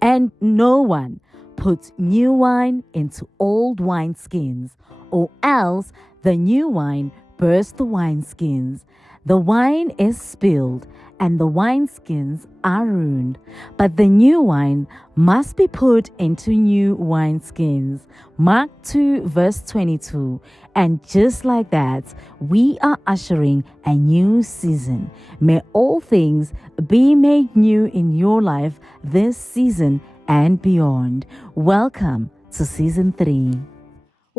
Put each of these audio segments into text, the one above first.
And no one puts new wine into old wineskins, or else the new wine bursts the wineskins. The wine is spilled and the wineskins are ruined, but the new wine must be put into new wineskins. Mark 2, verse 22. And just like that, we are ushering a new season. May all things be made new in your life this season and beyond. Welcome to season 3.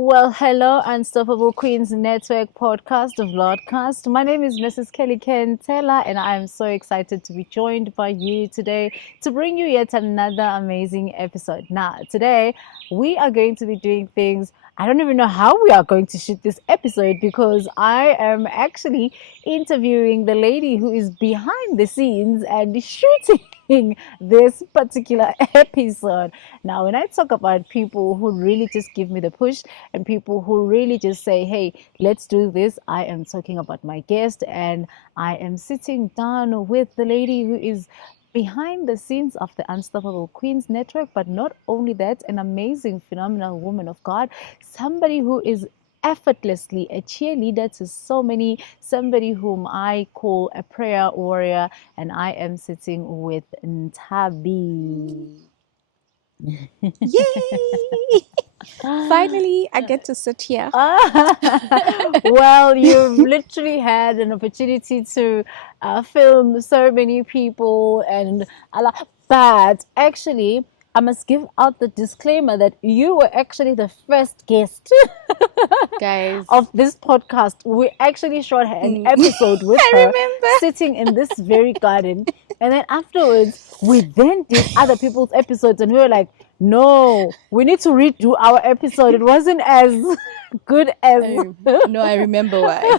Well, hello, Unstoppable Queens Network podcast of Lordcast. My name is Mrs. Kelly Kentela, and I am so excited to be joined by you today to bring you yet another amazing episode. Now, today we are going to be doing things. I don't even know how we are going to shoot this episode because I am actually interviewing the lady who is behind the scenes and shooting this particular episode. Now, when I talk about people who really just give me the push and people who really just say, hey, let's do this, I am talking about my guest, and I am sitting down with the lady who is behind the scenes of the Unstoppable Queens Network. But not only that, an amazing, phenomenal woman of God, somebody who is effortlessly a cheerleader to so many, somebody whom I call a prayer warrior, and I am sitting with Nthabi. Yay! Finally, I get to sit here. Well, you've literally had an opportunity to film so many people and a lot, but actually, I must give out the disclaimer that you were actually the first guest Guys, of this podcast. We actually shot an episode with I her remember. sitting in this very garden, and then afterwards we then did other people's episodes, and we were like, no, we need to redo our episode. It wasn't as good as No, I remember why.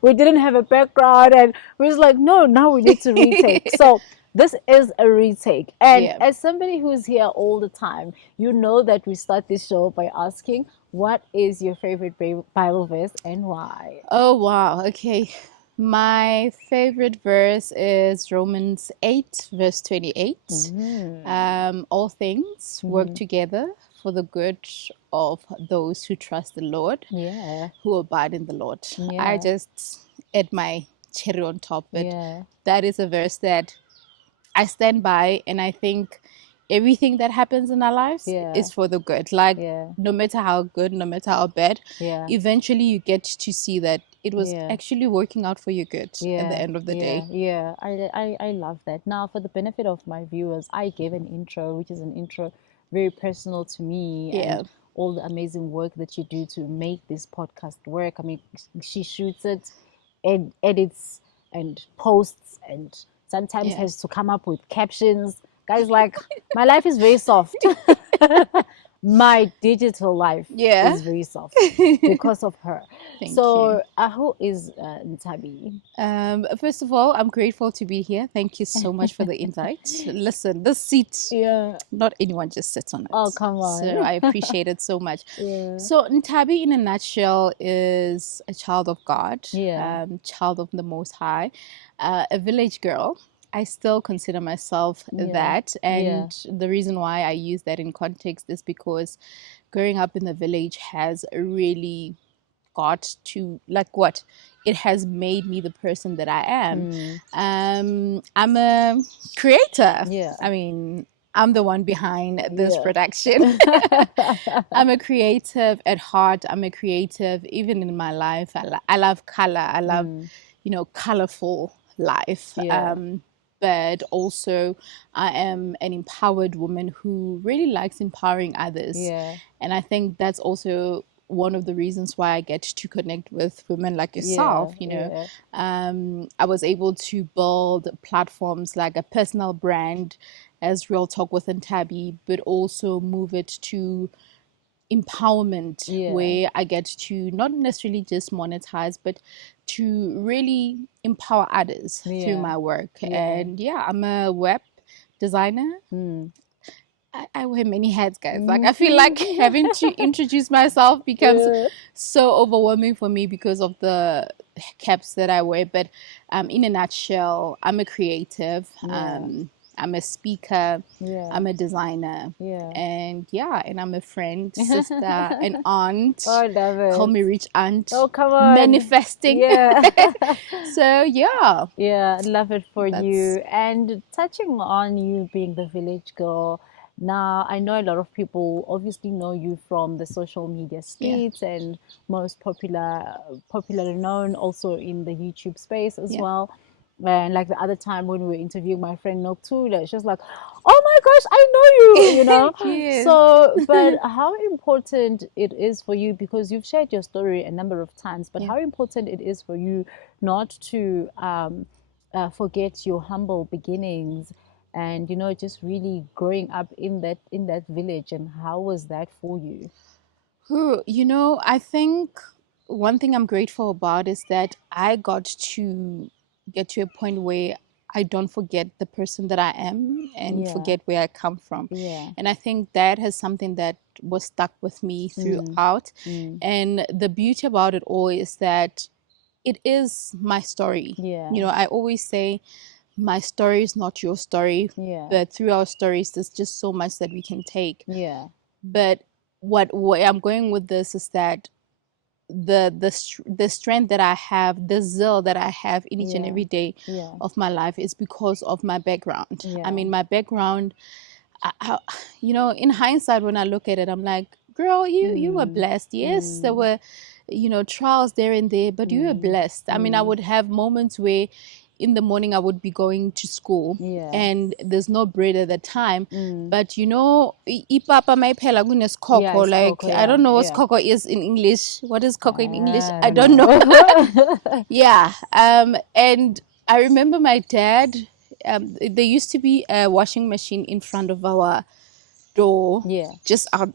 we didn't have a background, and we was like, no, now we need to retake. So this is a retake, and Yeah. as somebody who's here all the time, you know that we start this show by asking, what is your favorite Bible verse and why? Oh, wow. Okay. My favorite verse is Romans 8, verse 28. All things work together for the good of those who trust the Lord, Yeah, who abide in the Lord. Yeah. I just add my cherry on top, but yeah, that is a verse that I stand by, and I think everything that happens in our lives Yeah. is for the good. Like, Yeah. no matter how good, no matter how bad, yeah. eventually you get to see that it was Yeah. actually working out for your good at the end of the yeah, day. Yeah, I love that. Now, for the benefit of my viewers, I gave an intro, which is an intro very personal to me, Yeah. and all the amazing work that you do to make this podcast work. I mean, she shoots it, edits, and posts, and sometimes Yeah. has to come up with captions. Guys, like, my life is very soft. My digital life Yeah. is very soft because of her. Thank So, who is Nthabi? First of all, I'm grateful to be here. Thank you so much for the invite. Listen, this seat, Yeah. not anyone just sits on it. Oh, come on. So I appreciate it so much. Yeah. So Nthabi, in a nutshell, is a child of God, Yeah. child of the Most High, a village girl. I still consider myself that. And the reason why I use that in context is because growing up in the village has really got to, like, what? It has made me the person that I am. I'm a creator. Yeah. I mean, I'm the one behind this Yeah. production. I'm a creative at heart. I'm a creative even in my life. I love color. I love, colorful life. Yeah. But also I am an empowered woman who really likes empowering others. Yeah. And I think that's also one of the reasons why I get to connect with women like yourself. I was able to build platforms like a personal brand as Real Talk with Nthabi, but also move it to empowerment, where I get to not necessarily just monetize, but to really empower others through my work. And I'm a web designer. I wear many hats, guys. Like, I feel like having to introduce myself becomes so overwhelming for me because of the caps that I wear. But in a nutshell, I'm a creative. I'm a speaker, Yeah. I'm a designer. Yeah. And and I'm a friend, sister, an aunt. Oh, I love it. Call me rich aunt. Oh, come on. Manifesting. Yeah. So yeah. Yeah, love it for That's- you. And touching on you being the village girl, now I know a lot of people obviously know you from the social media streets and most popularly known also in the YouTube space as well. And like the other time when we were interviewing my friend Noctula, she was like, "Oh my gosh, I know you," you know. Yes. So, but how important it is for you, because you've shared your story a number of times, but how important it is for you not to forget your humble beginnings, and you know, just really growing up in that village. And how was that for you? You know, I think one thing I'm grateful about is that I got to get to a point where I don't forget the person that I am and forget where I come from. Yeah. And I think that has something that was stuck with me throughout. And the beauty about it all is that it is my story. Yeah. You know, I always say my story is not your story, but through our stories, there's just so much that we can take. Yeah. But what I'm going with this is that the strength that I have, the zeal that I have in each and every day of my life is because of my background. I mean, my background, you know, in hindsight, when I look at it, I'm like, girl, you were blessed. Yes, there were, you know, trials there and there, but you were blessed. I mean, I would have moments where in the morning I would be going to school and there's no bread at the time, but you know, ipapa maiphela kunes cocoa, like cocoa, I don't know what cocoa is in English. What is cocoa in English? I don't don't know. Yeah. And I remember my dad, there used to be a washing machine in front of our door, just out,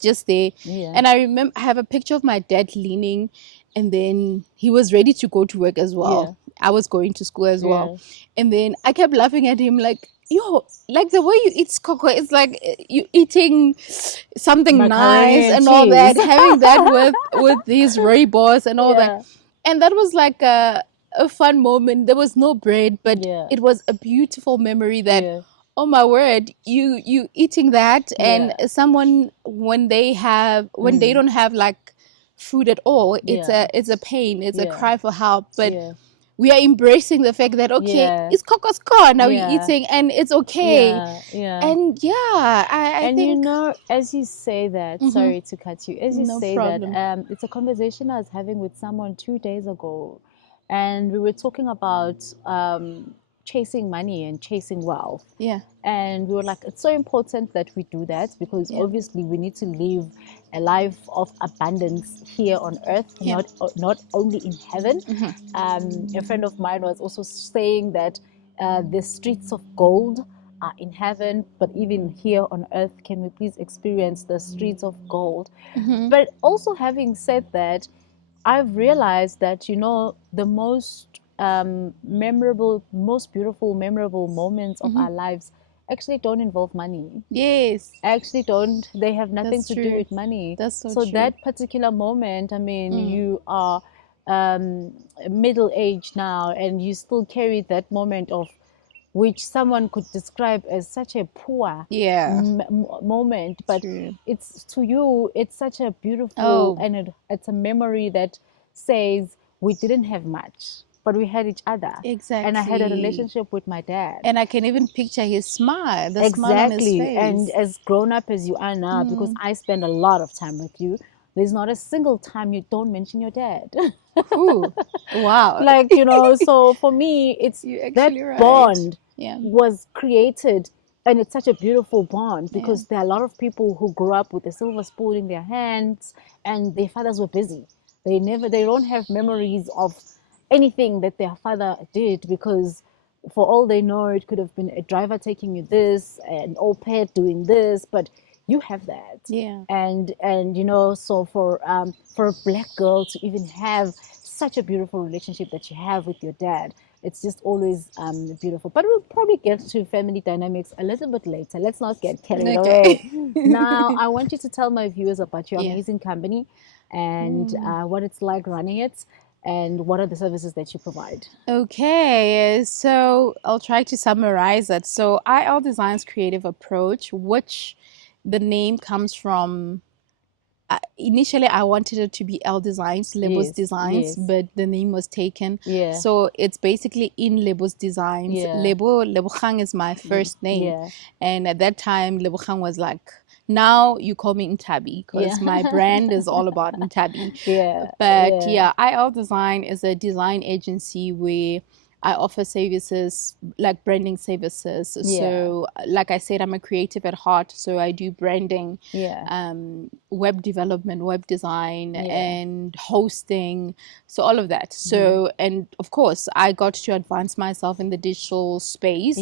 just there. And I remember I have a picture of my dad leaning, and then he was ready to go to work as well. I was going to school as well, and then I kept laughing at him like, yo, like the way you eat cocoa, it's like you eating something Macaroni nice and and all that, cheese. having that with these rooibos and all that. And that was like a fun moment. There was no bread, but it was a beautiful memory that, oh my word, you eating that, and someone when they don't have like food at all, it's a pain, it's a cry for help, but we are embracing the fact that it's coco's corn, now we're eating and it's okay. And I and think, you know, as you say that, sorry to cut you, as you No say problem. that, it's a conversation I was having with someone 2 days ago, and we were talking about chasing money and chasing wealth. And we were like, it's so important that we do that, because obviously we need to live a life of abundance here on earth, not only in heaven. A friend of mine was also saying that the streets of gold are in heaven, but even here on earth, can we please experience the streets of gold? But also, having said that, I've realized that, you know, the most memorable, most beautiful, memorable moments of our lives actually don't involve money. Yes. Actually don't. They have nothing That's to do true. with money. That's so true. that particular moment, I mean, you are middle age now, and you still carry that moment of which someone could describe as such a poor moment, but True. it's, to you, it's such a beautiful, and it's a memory that says we didn't have much, but we had each other. Exactly. And I had a relationship with my dad. And I can even picture his smile, the smile on his face. And as grown up as you are now, because I spend a lot of time with you, there's not a single time you don't mention your dad. Ooh, wow. Like, you know, so for me, it's that right. bond was created, and it's such a beautiful bond, because there are a lot of people who grew up with a silver spoon in their hands, and their fathers were busy. They don't have memories of anything that their father did, because for all they know, it could have been a driver taking you this, an old pet doing this, but you have that. And you know, so for a black girl to even have such a beautiful relationship that you have with your dad, it's just always beautiful. But we'll probably get to family dynamics a little bit later. Let's not get carried away. Now, I want you to tell my viewers about your amazing company and what it's like running it. and what are the services that you provide? Okay, so I'll try to summarize it. So ILDESIGNS creative approach, which the name comes from. Initially, I wanted it to be L Designs, Lebos Designs, but the name was taken. So it's basically in Lebos Designs. Lebogang is my first name. And at that time, Lebogang was like, now you call me Nthabi because my brand is all about Nthabi. But yeah, ILDESIGN is a design agency where I offer services like branding services. So, like I said, I'm a creative at heart. So I do branding, web development, web design, and hosting. So all of that. So, and of course, I got to advance myself in the digital space.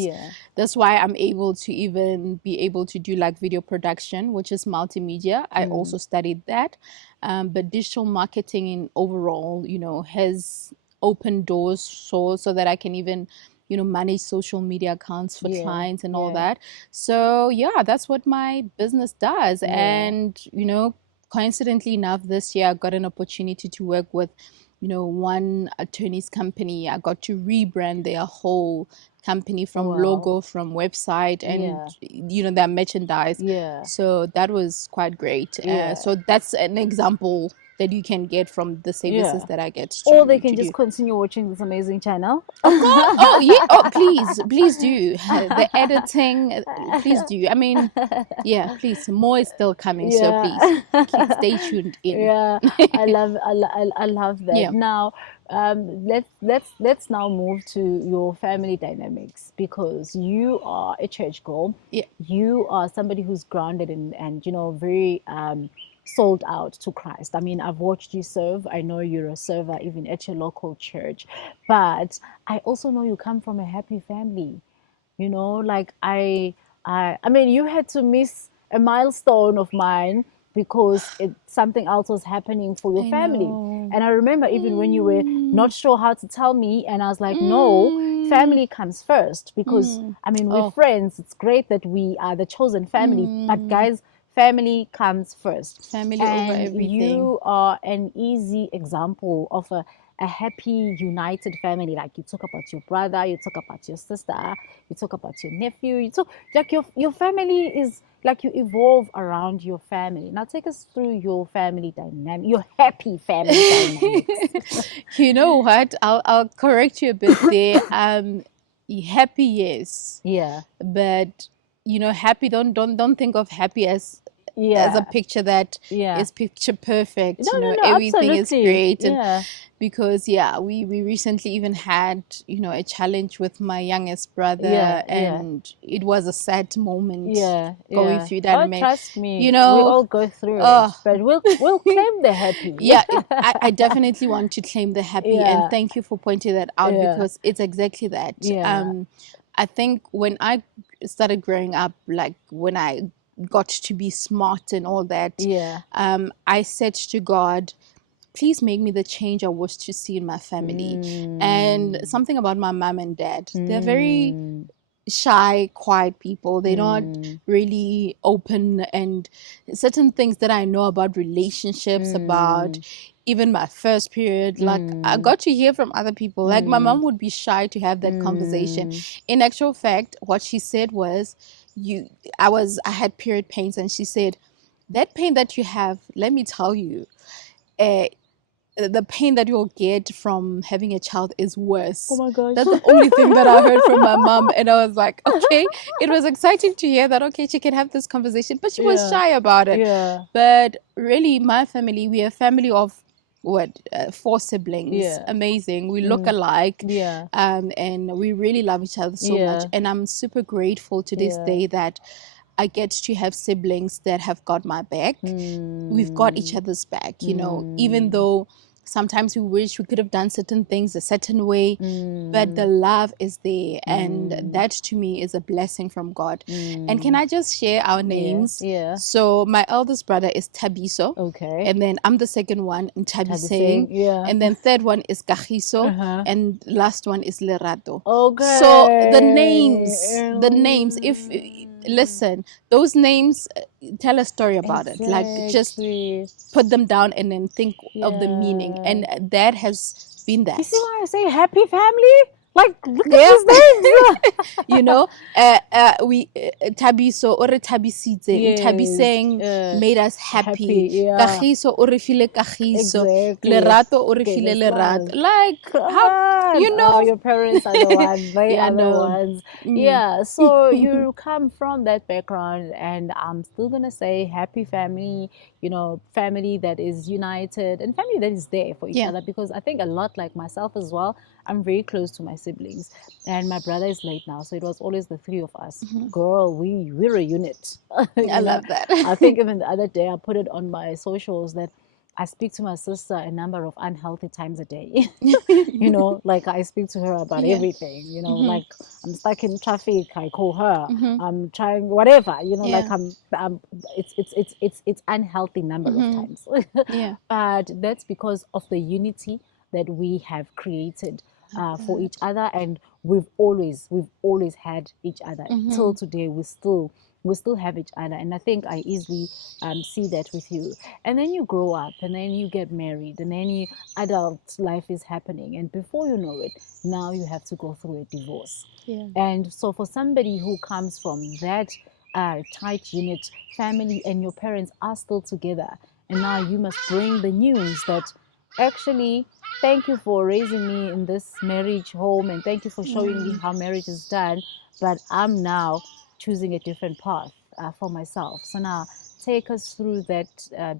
That's why I'm able to even be able to do like video production, which is multimedia. I also studied that. But digital marketing in overall, has open doors so that I can even manage social media accounts for clients and all that. So yeah, that's what my business does. And coincidentally enough, this year I got an opportunity to work with one attorney's company. I got to rebrand their whole company from logo, from website, and their merchandise. So that was quite great. So that's an example that you can get from the services that I get to, or they can just continue watching this amazing channel. Of course. Oh yeah. Oh, please do the editing. Please do. I mean, yeah. Please, more is still coming. So please stay tuned in. I love that. Now, let's now move to your family dynamics, because you are a church girl. You are somebody who's grounded and very sold out to Christ. I mean, I've watched you serve. I know you're a server even at your local church, but I also know you come from a happy family. Like I mean, you had to miss a milestone of mine because something else was happening for your family. And I remember even when you were not sure how to tell me, and I was like, no, family comes first, because I mean, we're friends. It's great that we are the chosen family, but guys, family comes first. Family and over everything. You are an easy example of a happy, united family. Like, you talk about your brother, you talk about your sister, you talk about your nephew. You talk like your family is like, you evolve around your family. Now take us through your family dynamic, your happy family dynamics. You know what? I'll correct you a bit there. Happy, yes. But happy, don't think of happy as a picture that is picture perfect. No, everything absolutely. is great. And because we recently even had a challenge with my youngest brother, and it was a sad moment going through that. Trust me, we all go through it, but we'll claim the happy. I definitely want to claim the happy, and thank you for pointing that out, because it's exactly that. I think when I started growing up, like when I got to be smart and all that, I said to God, please make me the change I wish to see in my family. And something about my mom and dad, they're very shy, quiet people. They're not really open, and certain things that I know about relationships, about even my first period, like I got to hear from other people. Like my mom would be shy to have that conversation. In actual fact, what she said was, I had period pains, and she said, that pain that you have, let me tell you, the pain that you'll get from having a child is worse. Oh my gosh. That's the only thing that I heard from my mom. And I was like, okay. It was exciting to hear that, okay, she can have this conversation, but she was shy about it. But really, my family, we are a family of 4 siblings. Amazing. We look alike. And we really love each other so much. And I'm super grateful to this day that I get to have siblings that have got my back. We've got each other's back, even though sometimes we wish we could have done certain things a certain way, but the love is there. And that to me is a blessing from God. And can I just share our names? So my eldest brother is Thabiso. Okay. And then I'm the second one, Nthabi Singh. And then third one is Kagiso. And last one is Lerato. Okay. So the names, if listen, those names tell a story about it. Like, just put them down and then think of the meaning. And that has been that. You see why I say happy family? Like, look at these names. You know, we Tabiso or Tabisite, Tabiseng made us happy. Yeah. Kagiso or file kagiso. Exactly. Lerato or Okay, file this lerat. one. Like Come how on. you know? Oh, your parents are the ones. They Yeah, are the no. ones. Yeah. So you come from that background, and I'm still gonna say happy family. You know, family that is united and family that is there for each Yeah. other. Because I think a lot like myself as well. I'm very close to my siblings, and my brother is late now, so it was always the three of us. Girl, we're a unit. I love that. I think even the other day I put it on my socials that I speak to my sister a number of unhealthy times a day. You know, like I speak to her about Yeah. everything. You know, like I'm stuck in traffic, I call her. Mm-hmm. I'm trying whatever. You know, Yeah. like it's unhealthy number of times. Yeah. But that's because of the unity that we have created for each other, and we've always had each other till today. We still have each other, and I think I easily see that with you. And then you grow up, and then you get married, and then you adult life is happening, and before you know it, now you have to go through a divorce. Yeah. And so for somebody who comes from that tight unit family, and your parents are still together, and now you must bring the news that actually, thank you for raising me in this marriage home, and thank you for showing me how marriage is done, but I'm now choosing a different path for myself. So now take us through that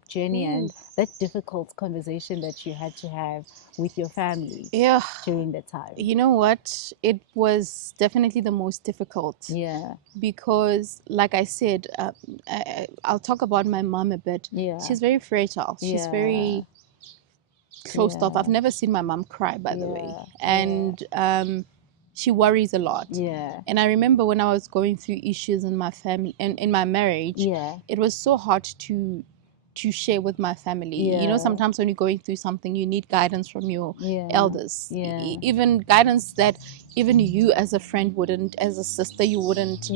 journey and that difficult conversation that you had to have with your family during that time. You know what? It was definitely the most difficult. Yeah. Because, like I said, I'll talk about my mom a bit. Yeah. She's very fragile. She's very closed off. I've never seen my mom cry, by the way. And she worries a lot. Yeah. And I remember when I was going through issues in my family and in my marriage, it was so hard to share with my family. You know, sometimes when you're going through something, you need guidance from your elders. Even guidance that even you as a friend wouldn't, as a sister, you wouldn't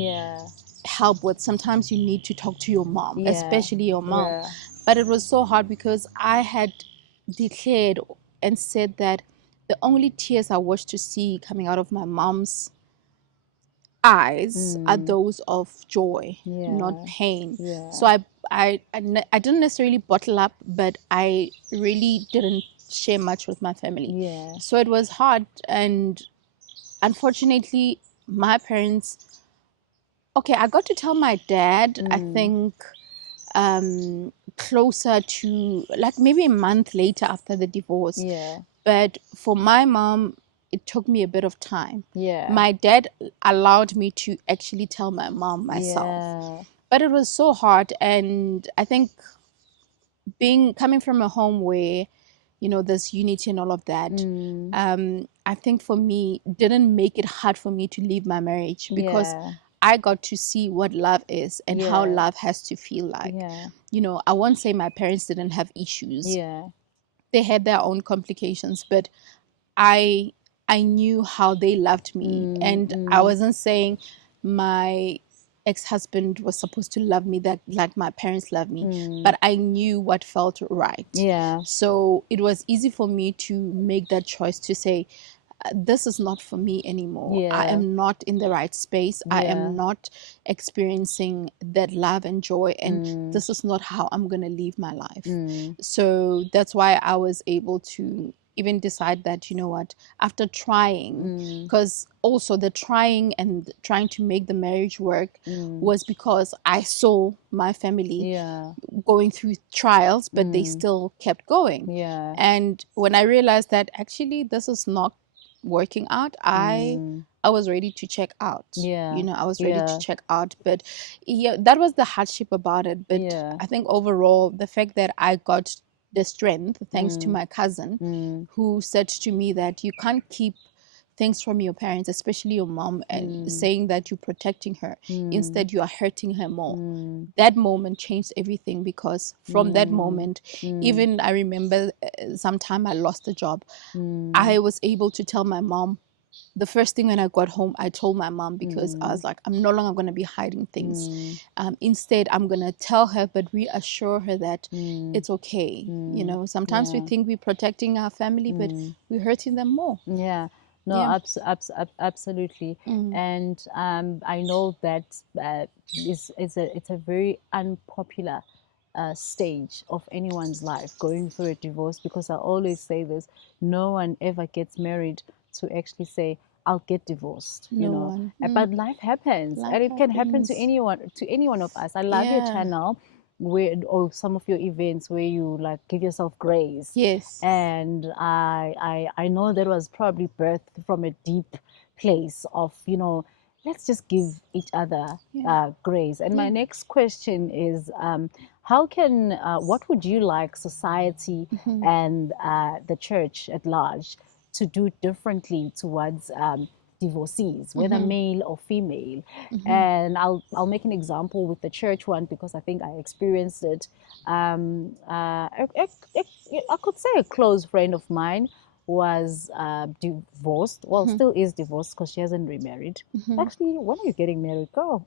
help with. Sometimes you need to talk to your mom, especially your mom. But it was so hard because I had declared and said that the only tears I wish to see coming out of my mom's eyes are those of joy, not pain. So I didn't necessarily bottle up, but I really didn't share much with my family. So it was hard, and unfortunately my parents, okay, I got to tell my dad, I think closer to like maybe a month later after the divorce. But for my mom, it took me a bit of time. My dad allowed me to actually tell my mom myself. But it was so hard, and I think coming from a home where, you know, there's unity and all of that, I think for me didn't make it hard for me to leave my marriage, because I got to see what love is and how love has to feel like. You know, I won't say my parents didn't have issues. They had their own complications, but I knew how they loved me, and I wasn't saying my ex-husband was supposed to love me that like my parents love me, but I knew what felt right. So it was easy for me to make that choice to say, this is not for me anymore. I am not in the right space. I am not experiencing that love and joy, and this is not how I'm going to live my life. So that's why I was able to even decide that, you know what, after trying, because also the trying and trying to make the marriage work was because I saw my family going through trials, but they still kept going. And when I realized that actually this is not working out, I was ready to check out. You know, I was ready to check out. But that was the hardship about it. But I think overall, the fact that I got the strength thanks to my cousin, who said to me that you can't keep things from your parents, especially your mom, and saying that you're protecting her. Instead, you are hurting her more. That moment changed everything, because from that moment, even I remember sometime I lost a job. I was able to tell my mom the first thing when I got home, I told my mom, because I was like, I'm no longer going to be hiding things. Instead, I'm going to tell her, but reassure her that it's okay. You know, sometimes we think we're protecting our family, but we're hurting them more. Yeah. No, Yeah. absolutely. And I know that it's a very unpopular stage of anyone's life, going through a divorce, because I always say this: no one ever gets married to actually say, I'll get divorced, you No know. one. But life happens, Life and it can happen happens. to any one of us. I love your Yeah. channel, where, or some of your events where you like give yourself grace. Yes. And I know that was probably birthed from a deep place of, you know, let's just give each other grace. And my next question is, how can what would you like society and the church at large to do differently towards divorcees, whether male or female? And I'll make an example with the church one, because I think I experienced it. I could say a close friend of mine was divorced. Well, still is divorced, because she hasn't remarried. Actually, when are you getting married, girl?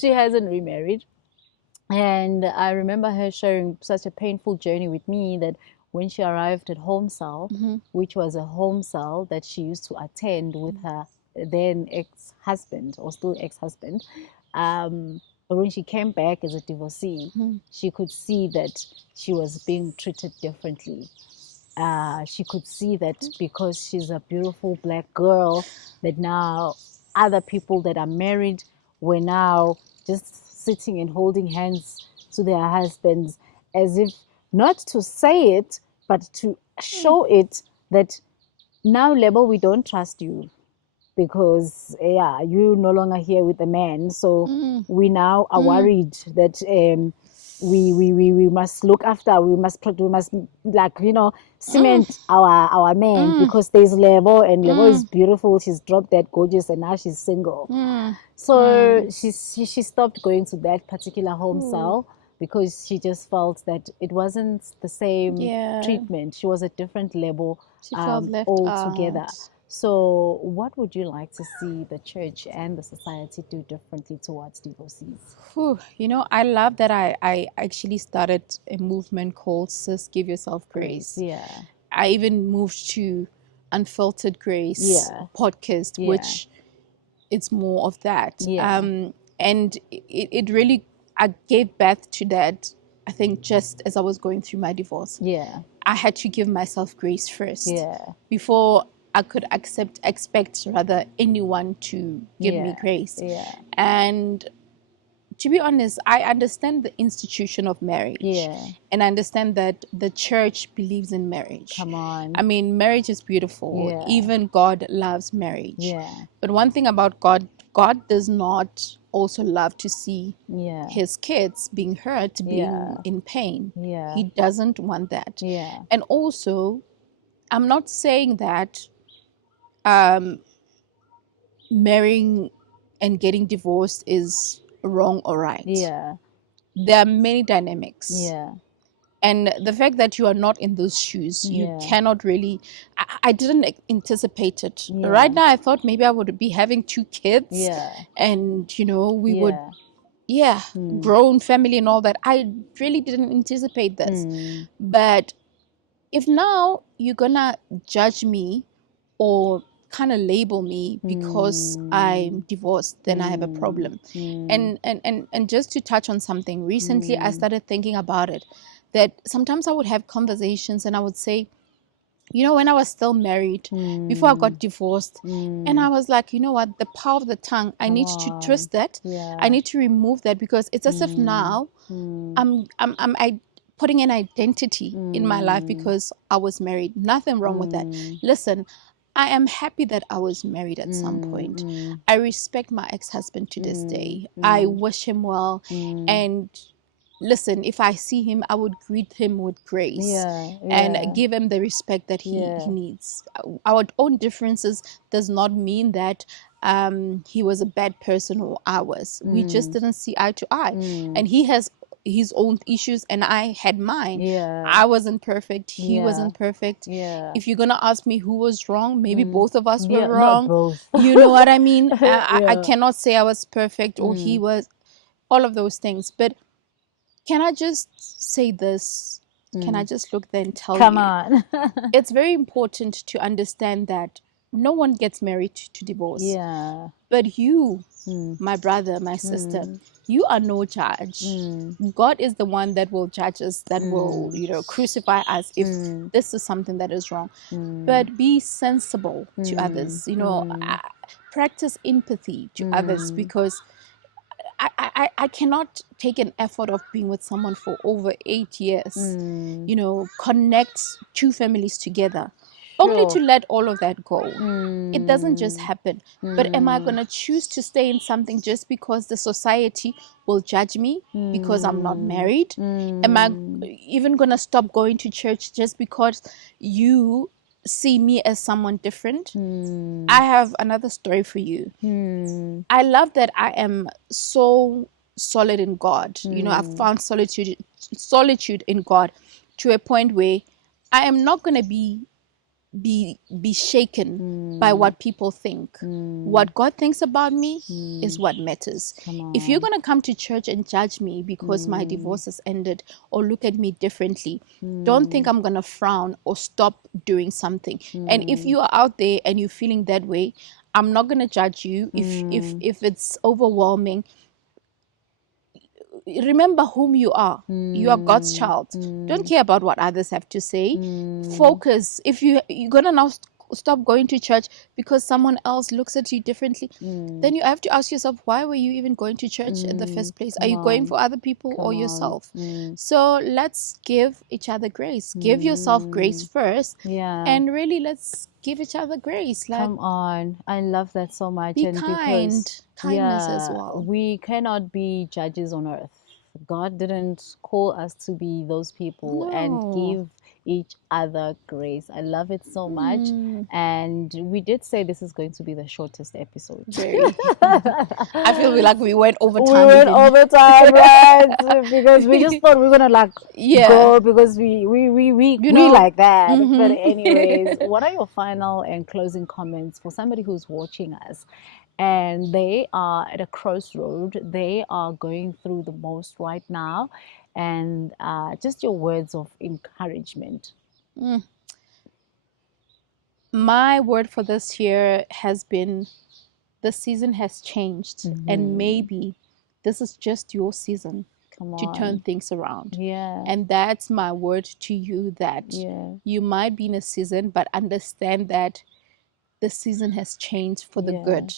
She hasn't remarried. And I remember her sharing such a painful journey with me, that when she arrived at home cell, which was a home cell that she used to attend with her then ex-husband, or still ex-husband, but when she came back as a divorcee, she could see that she was being treated differently. She could see that because she's a beautiful black girl, that now other people that are married were now just sitting and holding hands to their husbands, as if not to say it, but to show it that now, Lebo, we don't trust you, because you're no longer here with the man. So we now are worried that we must look after, we must like, you know, cement our man, because there's Lebo, and Lebo is beautiful, she's dropped that gorgeous, and now she's single. So she stopped going to that particular home cell, because she just felt that it wasn't the same treatment. She was a different level She felt left altogether. out. So what would you like to see the church and the society do differently towards divorcees? Whew, you know, I love that I actually started a movement called SisGiveYourselfGrace. Yeah. I even moved to Unfiltered Grace podcast, which it's more of that. And it really, I gave birth to that, I think, just as I was going through my divorce. Yeah. I had to give myself grace first. Yeah. Before I could expect rather anyone to give me grace. Yeah. And to be honest, I understand the institution of marriage. Yeah. And I understand that the church believes in marriage. Come on. I mean, marriage is beautiful. Yeah. Even God loves marriage. Yeah. But one thing about God, God does not also love to see his kids being hurt, being in pain. Yeah. He doesn't want that. Yeah. And also, I'm not saying that marrying and getting divorced is wrong or right. Yeah. There are many dynamics. Yeah. And the fact that you are not in those shoes, you cannot really, I didn't anticipate it. Right now, I thought maybe I would be having 2 kids. Yeah. And, you know, we would, grown family and all that. I really didn't anticipate this. But if now you're gonna judge me or kind of label me because I'm divorced, then I have a problem. And just to touch on something, recently I started thinking about it, that sometimes I would have conversations and I would say, you know, when I was still married, before I got divorced, and I was like, you know what, the power of the tongue, I need to twist that. I need to remove that, because it's as if now I'm putting an identity in my life because I was married. Nothing wrong with that. Listen, I am happy that I was married at some point. I respect my ex-husband to this day. I wish him well. And listen, if I see him, I would greet him with grace and give him the respect that he needs. Our own differences does not mean that he was a bad person or I was. We just didn't see eye to eye. And he has his own issues and I had mine. Yeah. I wasn't perfect. He Yeah. wasn't perfect. Yeah. If you're gonna ask me who was wrong, maybe both of us were Yeah, not wrong. both. You know what I mean? I Yeah. cannot say I was perfect or he was, all of those things. But can I just say this? Can I just look there and tell Come you? on. It's very important to understand that no one gets married to divorce. Yeah. But you, my brother, my sister, you are no judge. God is the one that will judge us, that will, crucify us if this is something that is wrong. But be sensible to others, practice empathy to others, because I cannot take an effort of being with someone for over 8 years, connect two families together, only to let all of that go. It doesn't just happen. But am I going to choose to stay in something just because the society will judge me because I'm not married? Am I even going to stop going to church just because you see me as someone different? I have another story for you. I love that I am so solid in God. I've found solitude in God to a point where I am not going to be shaken by what people think. What God thinks about me is what matters. If you're going to come to church and judge me because my divorce has ended or look at me differently, don't think I'm going to frown or stop doing something. And if you are out there and you're feeling that way, I'm not going to judge you. If it's overwhelming, remember whom you are. You are God's child. Don't care about what others have to say. Focus. If you're gonna now stop going to church because someone else looks at you differently, then you have to ask yourself, why were you even going to church in the first place? Are you going for other people or yourself? So let's give each other grace. Give yourself grace first. Yeah. And really, let's give each other grace. Like, come on, I love that so much. be And kind. because Kindness as well. we cannot be judges on earth. God didn't call us to be those people, and give each other grace. I love it so much. And we did say this is going to be the shortest episode. Very. I feel like we went over We time. went over time, right? Because we just thought we were gonna go because we like that. But anyways, what are your final and closing comments for somebody who's watching us and they are at a crossroad? They are going through the most right now, and just your words of encouragement. My word for this year has been, the season has changed, and maybe this is just your season to turn things around. Yeah. And that's my word to you, that you might be in a season, but understand that the season has changed for the good.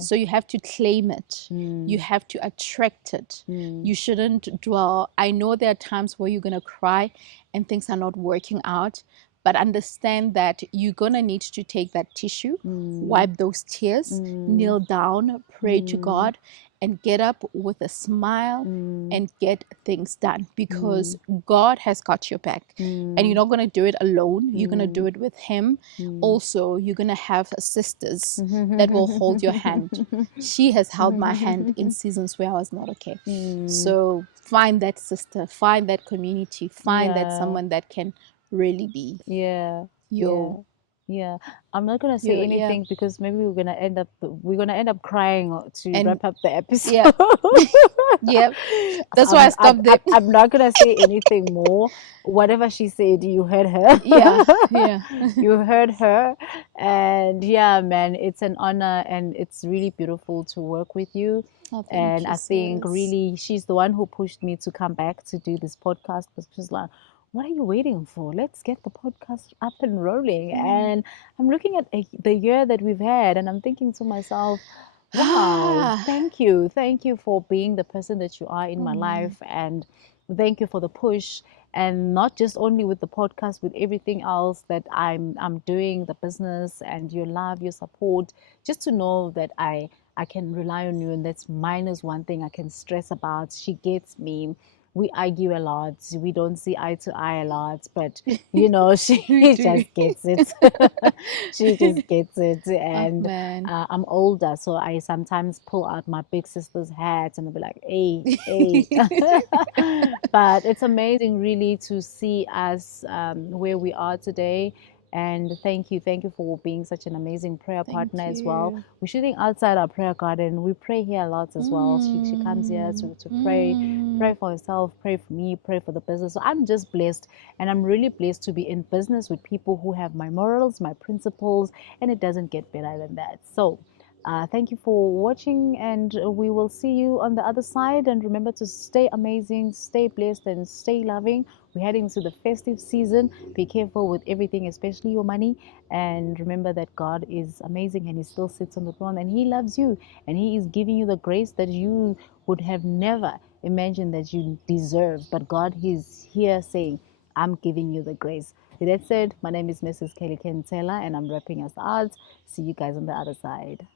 So you have to claim it. You have to attract it. You shouldn't dwell. I know there are times where you're going to cry and things are not working out, but understand that you're going to need to take that tissue, wipe those tears, kneel down, pray to God, and get up with a smile and get things done, because God has got your back. And you're not going to do it alone. You're going to do it with Him. Also, you're going to have sisters that will hold your hand. She has held my hand in seasons where I was not okay. So find that sister, find that community, find that someone that can really be Yeah, I'm not gonna say anything because maybe we're gonna end up crying to wrap up the episode. That's why I stopped it. I'm not gonna say anything more. Whatever she said, you heard her. You heard her. And yeah, man, it's an honor and it's really beautiful to work with you. And I think really she's the one who pushed me to come back to do this podcast, because she's like, what are you waiting for? Let's get the podcast up and rolling. And I'm looking at the year that we've had, and I'm thinking to myself, wow, thank you. Thank you for being the person that you are in my life. And thank you for the push. And not just only with the podcast, with everything else that I'm doing, the business and your love, your support, just to know that I can rely on you. And that's minus one thing I can stress about. She gets me. we argue a lot. We don't see eye to eye a lot, but you know, she We do. just gets it. She just gets it. Oh And man. I'm older, so I sometimes pull out my big sister's hat and I'll be like, hey, hey. But it's amazing, really, to see us where we are today. And thank you for being such an amazing prayer Thank partner as well. you. We're shooting outside our prayer garden. We pray here a lot as well. She comes here to pray for herself, pray for me, pray for the business. So I'm just blessed, and I'm really blessed to be in business with people who have my morals, my principles, and it doesn't get better than that. So thank you for watching, and we will see you on the other side. And remember to stay amazing, stay blessed, and stay loving. We're heading into the festive season. Be careful with everything, especially your money. And remember that God is amazing and He still sits on the throne and He loves you. And He is giving you the grace that you would have never imagined that you deserve. But God is here saying, I'm giving you the grace. With that said, my name is Mrs. Kelly Kentela, and I'm wrapping us out. See you guys on the other side.